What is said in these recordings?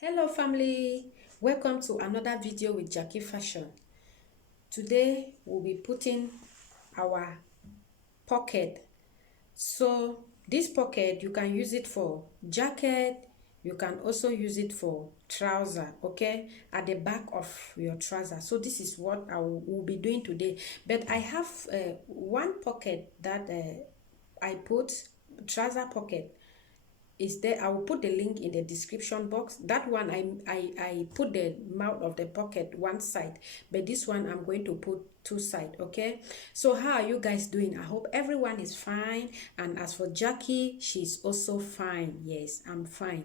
Hello family, welcome to another video with Jacki Fashion. Today we'll be putting our pocket. So this pocket, you can use it for jacket, you can also use it for trouser, okay, at the back of your trouser. So this is what I will be doing today. But I have one pocket that I put, trouser pocket is there. I will put the link in the description box. That one I put the mouth of the pocket one side, but this one I'm going to put two side. Okay, so how are you guys doing? I hope everyone is fine. And as for Jackie, she's also fine. Yes, I'm fine.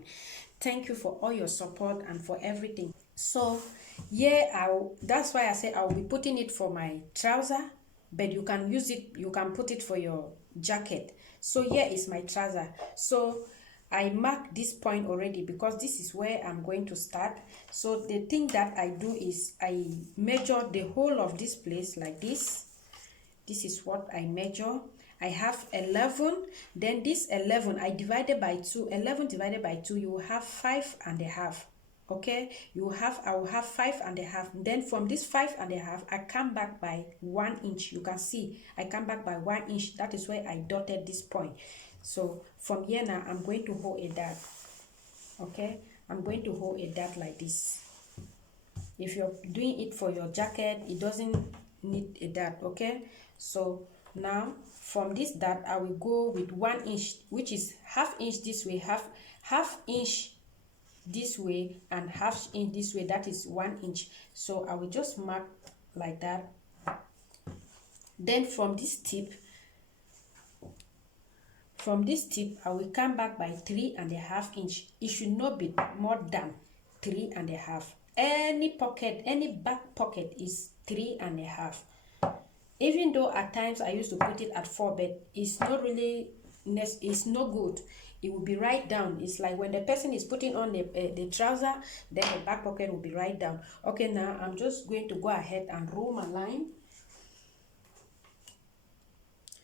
Thank you for all your support and for everything. So yeah, that's why I say I'll be putting it for my trouser, but you can use it, you can put it for your jacket. So here is my trouser. So I mark this point already because this is where I'm going to start. So the thing that I do is I measure the whole of this place like this. This is what I measure. I have 11. Then this 11 I divided by 2. 11 divided by 2, you will have 5.5. Okay, I will have 5.5. Then from this 5.5, I come back by 1 inch. You can see I come back by 1 inch. That is where I dotted this point. So from here now, I'm going to hold a dart. Okay, I'm going to hold a dart like this. If you're doing it for your jacket, it doesn't need a dart. Okay, so now from this dart, I will go with 1 inch, which is half inch this way, half inch this way, and half inch this way. That is 1 inch. So I will just mark like that. Then from this tip, I will come back by 3.5 inch. It should not be more than 3.5. Any pocket, any back pocket is 3.5. Even though at times I used to put it at 4, but it's not really, it's no good. It will be right down. It's like when the person is putting on the trouser, then the back pocket will be right down. Okay, now I'm just going to go ahead and roll my line.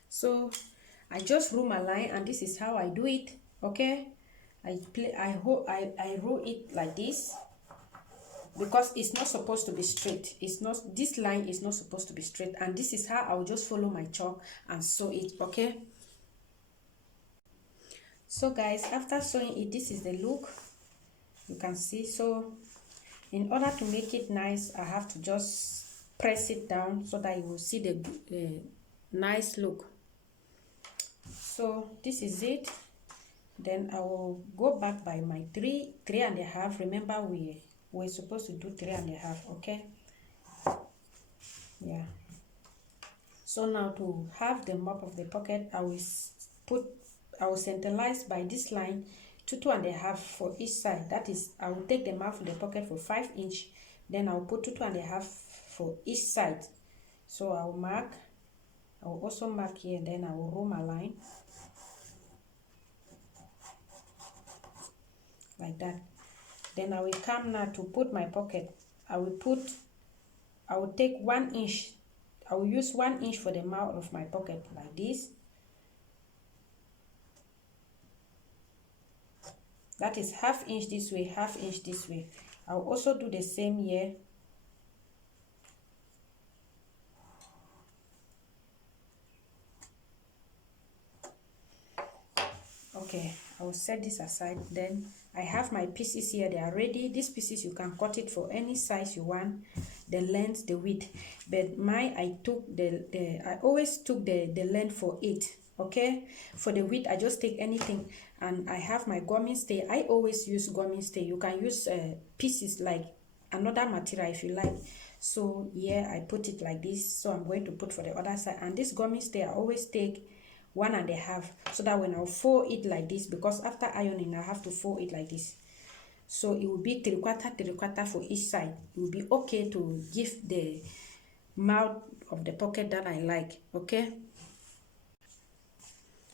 So I just roll my line, and this is how I do it. Okay, I roll it like this because it's not supposed to be straight. It's not, this line is not supposed to be straight, and this is how I'll just follow my chalk and sew it. Okay, so guys, after sewing it, this is the look you can see. So in order to make it nice, I have to just press it down so that you will see the nice look. So this is it. Then I will go back by my 3.5. Remember, we're supposed to do 3.5. Okay, yeah. So now to have the mop of the pocket, I will centralize by this line to 2.5 for each side. That is, I will take the mouth of the pocket for 5 inch, then I will put 2.5 for each side. So I will also mark here, and then I will roll my line like that. Then I will come now to put my pocket. I will take 1 inch. I will use 1 inch for the mouth of my pocket like this. That is half inch this way, half inch this way. I will also do the same here. Okay, I will set this aside. Then I have my pieces here. They are ready. These pieces, you can cut it for any size you want, the length, the width. But mine, I always took the length for 8. Okay, for the width, I just take anything. And I have my gummy stay. I always use gummy stay. You can use pieces like another material if you like. So yeah, I put it like this. So I'm going to put for the other side. And this gummy stay, I always take 1.5, so that when I'll fold it like this, because after ironing I have to fold it like this, so it will be 3/4 for each side. It will be okay to give the mouth of the pocket that I like. Okay,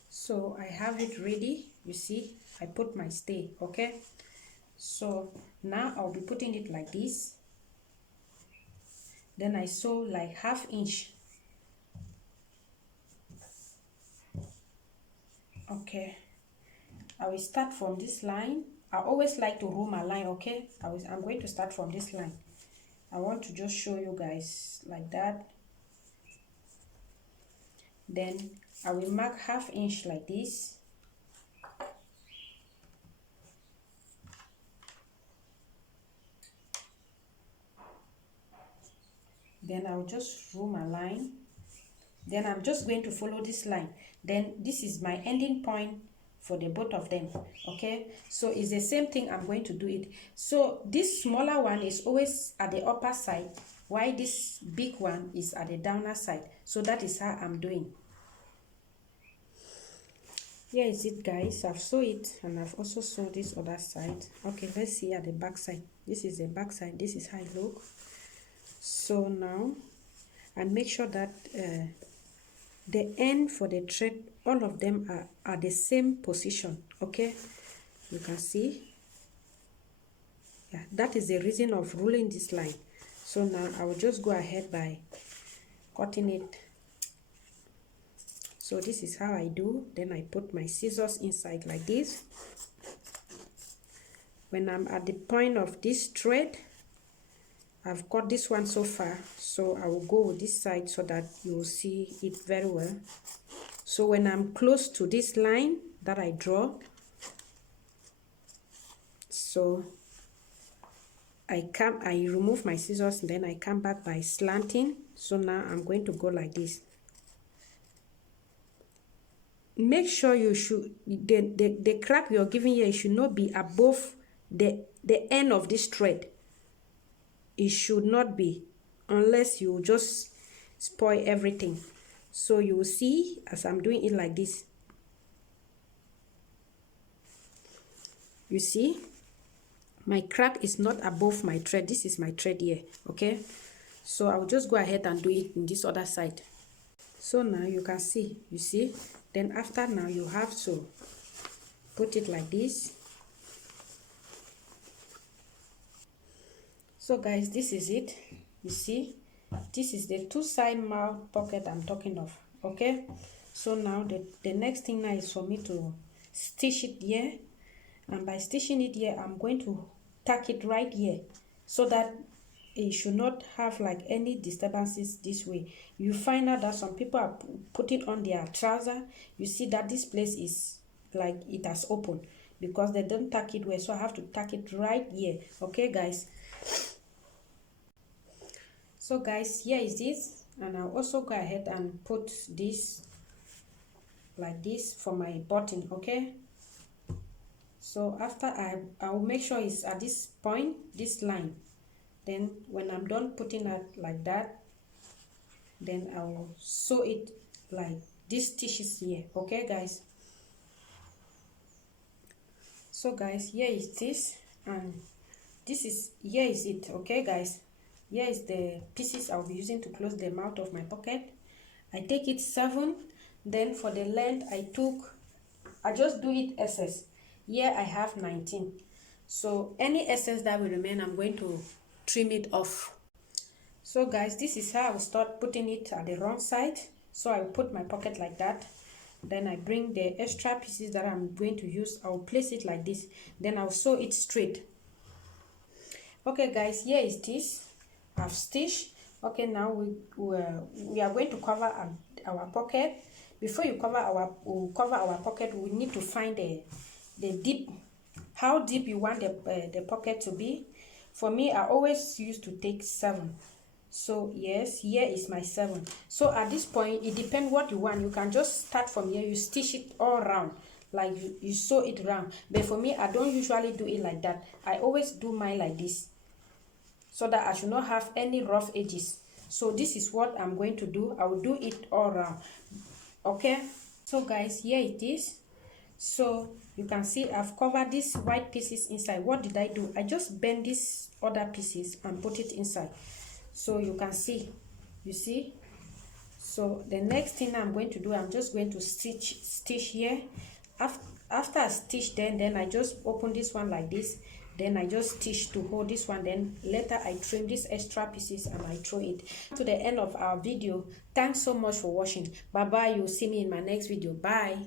so I have it ready. You see, I put my stay. Okay, so now I'll be putting it like this. Then I sew like half inch. Okay, I will start from this line. I always like to rule my line. Okay, I'm going to start from this line. I want to just show you guys like that. Then I will mark 1/2 inch like this. Then I'll just rule my line. Then I'm just going to follow this line. Then this is my ending point for the both of them. Okay, so it's the same thing. I'm going to do it. So this smaller one is always at the upper side, while this big one is at the downer side. So that is how I'm doing. Here is it, guys. I've sewed it, and I've also sewed this other side. Okay, let's see at the back side. This is the back side. This is how it looks. So now I make sure that the end for the thread, all of them are the same position. Okay, you can see. Yeah, that is the reason of ruling this line. So now I will just go ahead by cutting it. So this is how I do. Then I put my scissors inside like this. When I'm at the point of this thread, I've cut this one so far, so I will go with this side so that you will see it very well. So when I'm close to this line that I draw, so I remove my scissors, and then I come back by slanting. So now I'm going to go like this. Make sure you should the crack you're giving here should not be above the end of this thread. It should not be, unless you just spoil everything. So you will see as I'm doing it like this. You see, my crack is not above my thread. This is my thread here. Okay, so I will just go ahead and do it in this other side. So now you can see, you see, then after now you have to put it like this. So guys, this is it. You see, this is the 2-side mouth pocket I'm talking of. Okay, so now the next thing now is for me to stitch it here, and by stitching it here, I'm going to tack it right here so that it should not have like any disturbances this way. You find out that some people are putting on their trouser. You see that this place is like it has opened because they don't tack it well, so I have to tack it right here. Okay guys, so guys, here is this, and I'll also go ahead and put this like this for my button. Okay, so after I will make sure it's at this point, this line. Then when I'm done putting it like that, then I will sew it like these stitches here. Okay guys, so guys, here is this, and this is, here is it. Okay guys, here is the pieces I'll be using to close the mouth of my pocket. I take it 7. Then for the length, I just do it SS. Here I have 19. So any excess that will remain, I'm going to trim it off. So guys, this is how I will start putting it at the wrong side. So I will put my pocket like that. Then I bring the extra pieces that I'm going to use. I will place it like this. Then I'll sew it straight. Okay guys, here is this. I've stitched. Okay, now we are going to cover our pocket. Before you cover our pocket, we need to find the deep, how deep you want the pocket to be. For me, I always used to take 7. So yes, here is my 7. So at this point, it depends what you want. You can just start from here. You stitch it all around, like you sew it around. But for me, I don't usually do it like that. I always do mine like this, so that I should not have any rough edges. So this is what I'm going to do. I will do it all around. Okay, so guys, here it is. So you can see I've covered these white pieces inside. What did I do? I just bend these other pieces and put it inside. So you can see, you see. So the next thing I'm going to do, I'm just going to stitch here. After I stitch, then I just open this one like this. Then I just stitch to hold this one. Then later I trim these extra pieces and I throw it. To the end of our video. Thanks so much for watching. Bye bye. You'll see me in my next video. Bye.